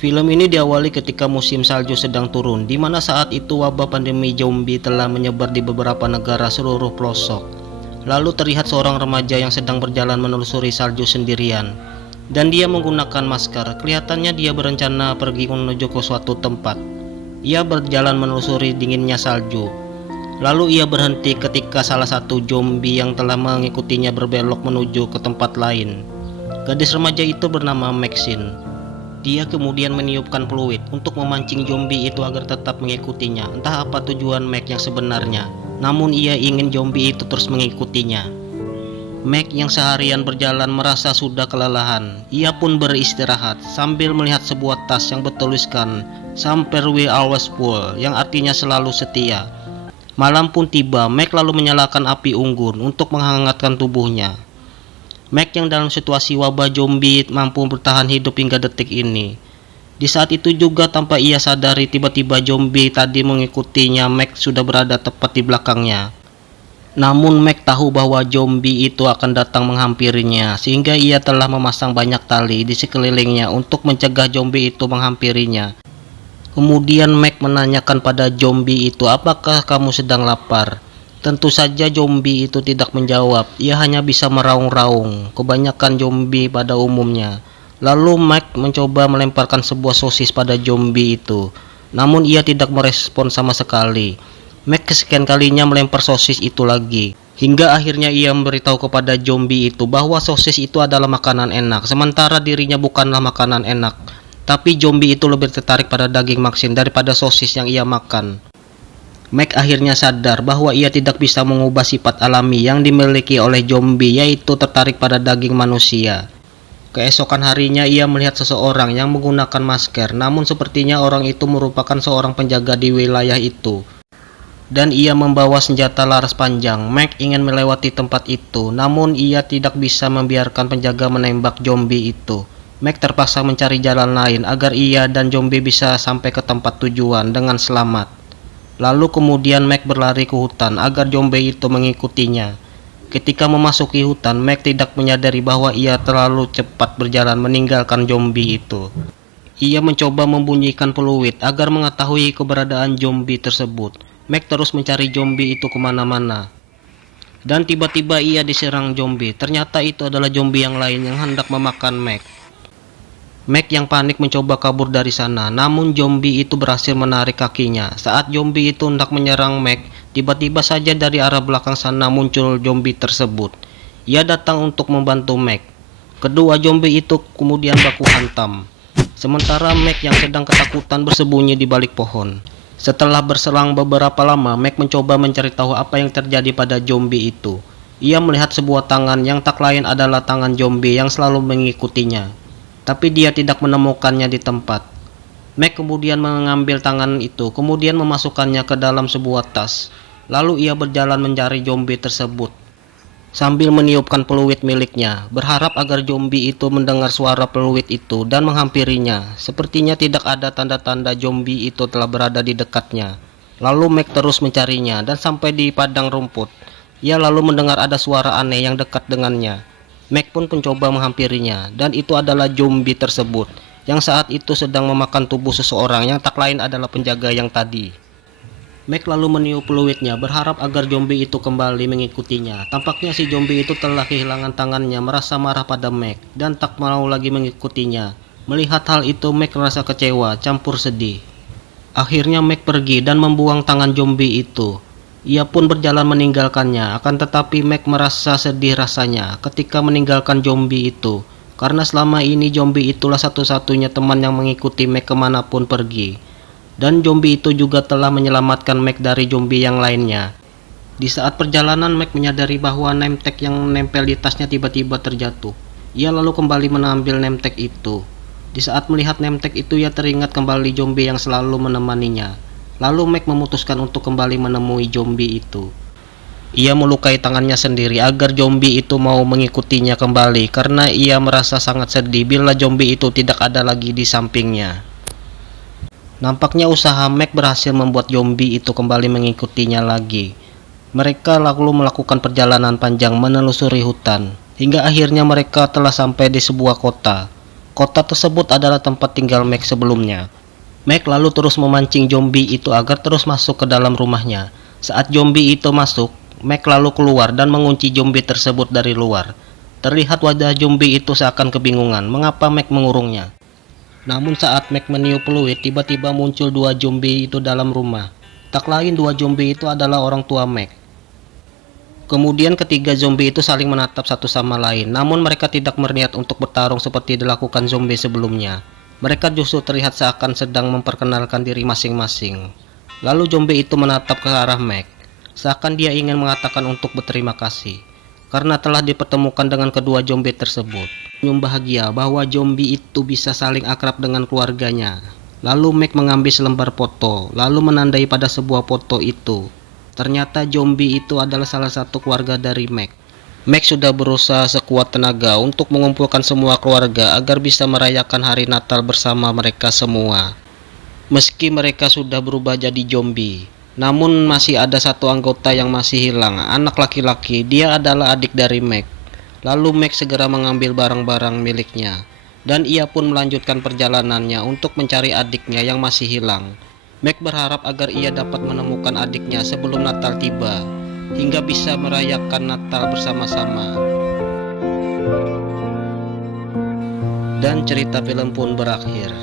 Film ini diawali ketika musim salju sedang turun, di mana saat itu wabah pandemi zombie telah menyebar di beberapa negara seluruh pelosok. Lalu terlihat seorang remaja yang sedang berjalan menelusuri salju sendirian, dan dia menggunakan masker. Kelihatannya dia berencana pergi menuju ke suatu tempat. Ia berjalan menelusuri dinginnya salju. Lalu ia berhenti ketika salah satu zombie yang telah mengikutinya berbelok menuju ke tempat lain. Gadis remaja itu bernama Maxine. Dia kemudian meniupkan peluit untuk memancing zombie itu agar tetap mengikutinya. Entah apa tujuan Mac yang sebenarnya, namun ia ingin zombie itu terus mengikutinya. Mac yang seharian berjalan merasa sudah kelelahan. Ia pun beristirahat sambil melihat sebuah tas yang bertuliskan "Somewhere we always full", yang artinya selalu setia. Malam pun tiba. Mac lalu menyalakan api unggun untuk menghangatkan tubuhnya. Mac yang dalam situasi wabah zombie mampu bertahan hidup hingga detik ini. Di saat itu juga tanpa ia sadari, tiba-tiba zombie tadi mengikutinya. Mac sudah berada tepat di belakangnya. Namun Mac tahu bahwa zombie itu akan datang menghampirinya, sehingga ia telah memasang banyak tali di sekelilingnya untuk mencegah zombie itu menghampirinya. Kemudian Mac menanyakan pada zombie itu, "Apakah kamu sedang lapar?" Tentu saja zombie itu tidak menjawab. Ia hanya bisa meraung-raung. Kebanyakan zombie pada umumnya. Lalu Mac mencoba melemparkan sebuah sosis pada zombie itu, namun ia tidak merespon sama sekali. Mac kesekian kalinya melempar sosis itu lagi, hingga akhirnya ia memberitahu kepada zombie itu bahwa sosis itu adalah makanan enak, sementara dirinya bukanlah makanan enak. Tapi zombie itu lebih tertarik pada daging Maxine daripada sosis yang ia makan. Mac akhirnya sadar bahwa ia tidak bisa mengubah sifat alami yang dimiliki oleh zombie, yaitu tertarik pada daging manusia. Keesokan harinya ia melihat seseorang yang menggunakan masker, namun sepertinya orang itu merupakan seorang penjaga di wilayah itu. Dan ia membawa senjata laras panjang. Mac ingin melewati tempat itu, namun ia tidak bisa membiarkan penjaga menembak zombie itu. Mac terpaksa mencari jalan lain agar ia dan zombie bisa sampai ke tempat tujuan dengan selamat. Lalu kemudian Mac berlari ke hutan agar zombie itu mengikutinya. Ketika memasuki hutan, Mac tidak menyadari bahwa ia terlalu cepat berjalan meninggalkan zombie itu. Ia mencoba membunyikan peluit agar mengetahui keberadaan zombie tersebut. Mac terus mencari zombie itu kemana-mana. Dan tiba-tiba ia diserang zombie. Ternyata itu adalah zombie yang lain yang hendak memakan Mac. Mac yang panik mencoba kabur dari sana, namun zombie itu berhasil menarik kakinya. Saat zombie itu hendak menyerang Mac, tiba-tiba saja dari arah belakang sana muncul zombie tersebut. Ia datang untuk membantu Mac. Kedua zombie itu kemudian baku hantam. Sementara Mac yang sedang ketakutan bersembunyi di balik pohon. Setelah berselang beberapa lama, Mac mencoba mencari tahu apa yang terjadi pada zombie itu. Ia melihat sebuah tangan yang tak lain adalah tangan zombie yang selalu mengikutinya. Tapi dia tidak menemukannya di tempat. Mac kemudian mengambil tangan itu, kemudian memasukkannya ke dalam sebuah tas. Lalu ia berjalan mencari zombie tersebut, sambil meniupkan peluit miliknya, berharap agar zombie itu mendengar suara peluit itu dan menghampirinya. Sepertinya tidak ada tanda-tanda zombie itu telah berada di dekatnya. Lalu Mac terus mencarinya dan sampai di padang rumput. Ia lalu mendengar ada suara aneh yang dekat dengannya. Mac pun mencoba menghampirinya, dan itu adalah zombie tersebut, yang saat itu sedang memakan tubuh seseorang yang tak lain adalah penjaga yang tadi. Mac lalu meniup peluitnya, berharap agar zombie itu kembali mengikutinya. Tampaknya si zombie itu telah kehilangan tangannya, merasa marah pada Mac, dan tak mau lagi mengikutinya. Melihat hal itu, Mac merasa kecewa, campur sedih. Akhirnya Mac pergi dan membuang tangan zombie itu. Ia pun berjalan meninggalkannya, akan tetapi Mac merasa sedih rasanya ketika meninggalkan zombie itu, karena selama ini zombie itulah satu-satunya teman yang mengikuti Mac kemanapun pergi. Dan zombie itu juga telah menyelamatkan Mac dari zombie yang lainnya. Di saat perjalanan, Mac menyadari bahwa name tag yang menempel di tasnya tiba-tiba terjatuh. Ia lalu kembali mengambil name tag itu. Di saat melihat name tag itu, ia teringat kembali zombie yang selalu menemaninya. Lalu Mac memutuskan untuk kembali menemui zombie itu. Ia melukai tangannya sendiri agar zombie itu mau mengikutinya kembali, karena ia merasa sangat sedih bila zombie itu tidak ada lagi di sampingnya. Nampaknya usaha Mac berhasil membuat zombie itu kembali mengikutinya lagi. Mereka lalu melakukan perjalanan panjang menelusuri hutan, hingga akhirnya mereka telah sampai di sebuah kota. Kota tersebut adalah tempat tinggal Mac sebelumnya. Mac lalu terus memancing zombie itu agar terus masuk ke dalam rumahnya. Saat zombie itu masuk, Mac lalu keluar dan mengunci zombie tersebut dari luar. Terlihat wajah zombie itu seakan kebingungan mengapa Mac mengurungnya. Namun saat Mac meniup peluit, tiba-tiba muncul dua zombie itu dalam rumah. Tak lain dua zombie itu adalah orang tua Mac. Kemudian ketiga zombie itu saling menatap satu sama lain, namun mereka tidak berniat untuk bertarung seperti dilakukan zombie sebelumnya. Mereka justru terlihat seakan sedang memperkenalkan diri masing-masing. Lalu zombie itu menatap ke arah Mac, seakan dia ingin mengatakan untuk berterima kasih, karena telah dipertemukan dengan kedua zombie tersebut. Senyum bahagia bahwa zombie itu bisa saling akrab dengan keluarganya. Lalu Mac mengambil selembar foto, lalu menandai pada sebuah foto itu. Ternyata zombie itu adalah salah satu keluarga dari Mac. Mac sudah berusaha sekuat tenaga untuk mengumpulkan semua keluarga agar bisa merayakan hari Natal bersama mereka semua. Meski mereka sudah berubah jadi zombie, namun masih ada satu anggota yang masih hilang, anak laki-laki. Dia adalah adik dari Mac. Lalu Mac segera mengambil barang-barang miliknya, dan ia pun melanjutkan perjalanannya untuk mencari adiknya yang masih hilang. Mac berharap agar ia dapat menemukan adiknya sebelum Natal tiba, hingga bisa merayakan Natal bersama-sama. Dan cerita film pun berakhir.